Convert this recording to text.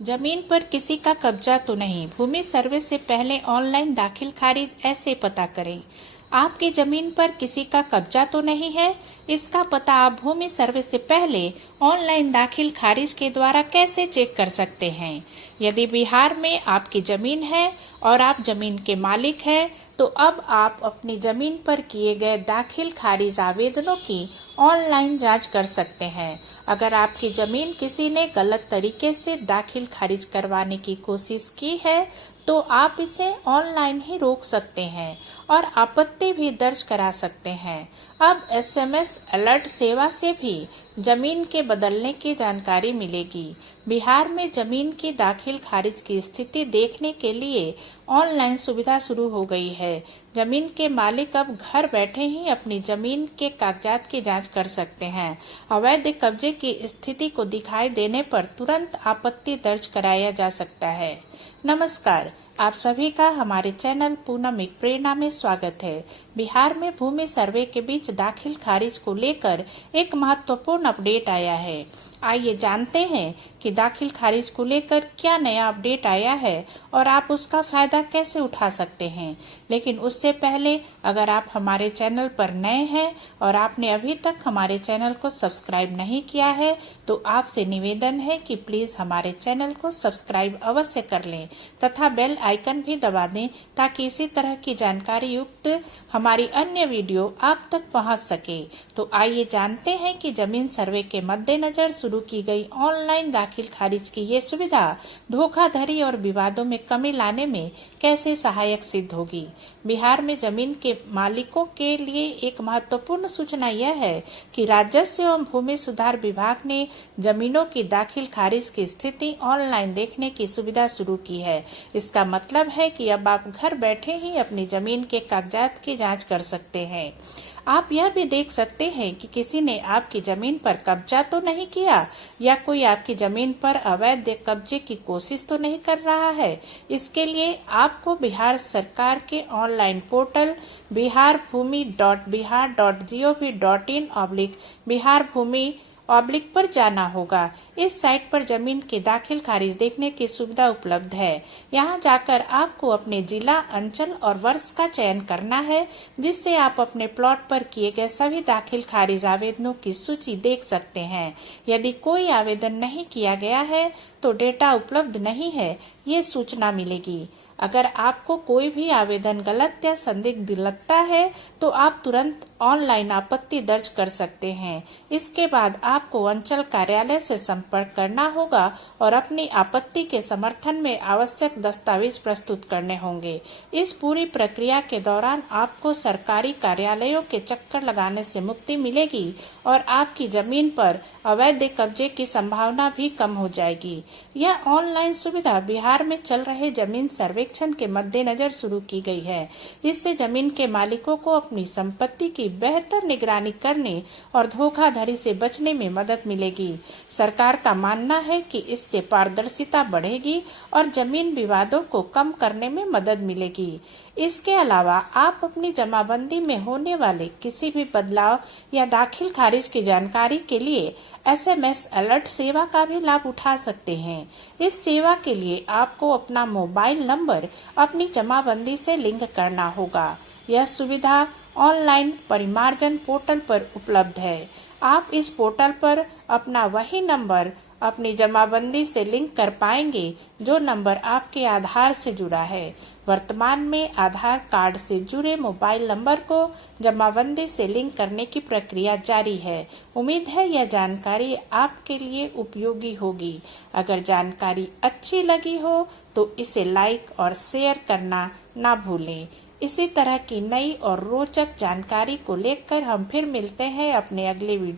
जमीन पर किसी का कब्जा तो नहीं। भूमि सर्वे से पहले ऑनलाइन दाखिल खारिज ऐसे पता करें। आपकी जमीन पर किसी का कब्जा तो नहीं है, इसका पता आप भूमि सर्वे से पहले ऑनलाइन दाखिल खारिज के द्वारा कैसे चेक कर सकते हैं। यदि बिहार में आपकी जमीन है और आप जमीन के मालिक हैं, तो अब आप अपनी जमीन पर किए गए दाखिल खारिज आवेदनों की ऑनलाइन जांच कर सकते हैं। अगर आपकी जमीन किसी ने गलत तरीके से दाखिल खारिज करवाने की कोशिश की है, तो आप इसे ऑनलाइन ही रोक सकते हैं और आपत्ति भी दर्ज करा सकते हैं। अब एसएमएस अलर्ट सेवा से भी जमीन के बदलने की जानकारी मिलेगी। बिहार में जमीन की दाखिल खारिज की स्थिति देखने के लिए ऑनलाइन सुविधा शुरू हो गई है। जमीन के मालिक अब घर बैठे ही अपनी जमीन के कागजात की जांच कर सकते हैं। अवैध कब्जे की स्थिति को दिखाई देने पर तुरंत आपत्ति दर्ज कराया जा सकता है। नमस्कार, आप सभी का हमारे चैनल पूनम एक प्रेरणा में स्वागत है। बिहार में भूमि सर्वे के बीच दाखिल खारिज को लेकर एक महत्वपूर्ण अपडेट आया है। आइए जानते हैं कि दाखिल खारिज को लेकर क्या नया अपडेट आया है और आप उसका फायदा कैसे उठा सकते हैं। लेकिन उससे पहले अगर आप हमारे चैनल पर नए हैं और आपने अभी तक हमारे चैनल को सब्सक्राइब नहीं किया है, तो आपसे निवेदन है कि प्लीज हमारे चैनल को सब्सक्राइब अवश्य कर लें तथा बेल आइकन भी दबा दें, ताकि इसी तरह की जानकारी युक्त हमारी अन्य वीडियो आप तक पहुंच सके। तो आइए जानते हैं कि जमीन सर्वे के मद्देनजर शुरू की गई ऑनलाइन दाखिल खारिज की ये सुविधा धोखाधड़ी और विवादों में कमी लाने में कैसे सहायक सिद्ध होगी। बिहार में जमीन के मालिकों के लिए एक महत्वपूर्ण सूचना यह है कि राजस्व एवं भूमि सुधार विभाग ने जमीनों की दाखिल खारिज की स्थिति ऑनलाइन देखने की सुविधा शुरू की है। इसका मतलब है कि अब आप घर बैठे ही अपनी जमीन के कागजात की जांच कर सकते हैं। आप यह भी देख सकते हैं कि किसी ने आपकी जमीन पर कब्जा तो नहीं किया या कोई आपकी जमीन पर अवैध कब्जे की कोशिश तो नहीं कर रहा है। इसके लिए आपको बिहार सरकार के ऑनलाइन पोर्टल biharbhumi.bihar.gov.in/बिहार भूमि पर जाना होगा। इस साइट पर जमीन की दाखिल खारिज देखने की सुविधा उपलब्ध है। यहाँ जाकर आपको अपने जिला, अंचल और वर्ष का चयन करना है, जिससे आप अपने प्लॉट पर किए गए सभी दाखिल खारिज आवेदनों की सूची देख सकते हैं। यदि कोई आवेदन नहीं किया गया है तो डेटा उपलब्ध नहीं है, ये सूचना मिलेगी। अगर आपको कोई भी आवेदन गलत या संदिग्ध लगता है, तो आप तुरंत ऑनलाइन आपत्ति दर्ज कर सकते हैं। इसके बाद आपको अंचल कार्यालय से संपर्क करना होगा और अपनी आपत्ति के समर्थन में आवश्यक दस्तावेज प्रस्तुत करने होंगे। इस पूरी प्रक्रिया के दौरान आपको सरकारी कार्यालयों के चक्कर लगाने से मुक्ति मिलेगी और आपकी जमीन पर अवैध कब्जे की संभावना भी कम हो जाएगी। यह ऑनलाइन सुविधा बिहार में चल रहे जमीन सर्वेक्षण के मद्देनजर शुरू की गई है। इससे जमीन के मालिकों को अपनी संपत्ति की बेहतर निगरानी करने और धोखाधड़ी से बचने में मदद मिलेगी। सरकार का मानना है कि इससे पारदर्शिता बढ़ेगी और जमीन विवादों को कम करने में मदद मिलेगी। इसके अलावा आप अपनी जमाबंदी में होने वाले किसी भी बदलाव या दाखिल खारिज की जानकारी के लिए एसएमएस अलर्ट सेवा का भी लाभ उठा सकते हैं। इस सेवा के लिए आपको अपना मोबाइल नंबर अपनी जमाबंदी से लिंक करना होगा। यह सुविधा ऑनलाइन परिमार्जन पोर्टल पर उपलब्ध है। आप इस पोर्टल पर अपना वही नंबर अपनी जमाबंदी से लिंक कर पाएंगे जो नंबर आपके आधार से जुड़ा है। वर्तमान में आधार कार्ड से जुड़े मोबाइल नंबर को जमाबंदी से लिंक करने की प्रक्रिया जारी है। उम्मीद है यह जानकारी आपके लिए उपयोगी होगी। अगर जानकारी अच्छी लगी हो तो इसे लाइक और शेयर करना ना भूलें। इसी तरह की नई और रोचक जानकारी को लेकर हम फिर मिलते हैं अपने अगले वीडियो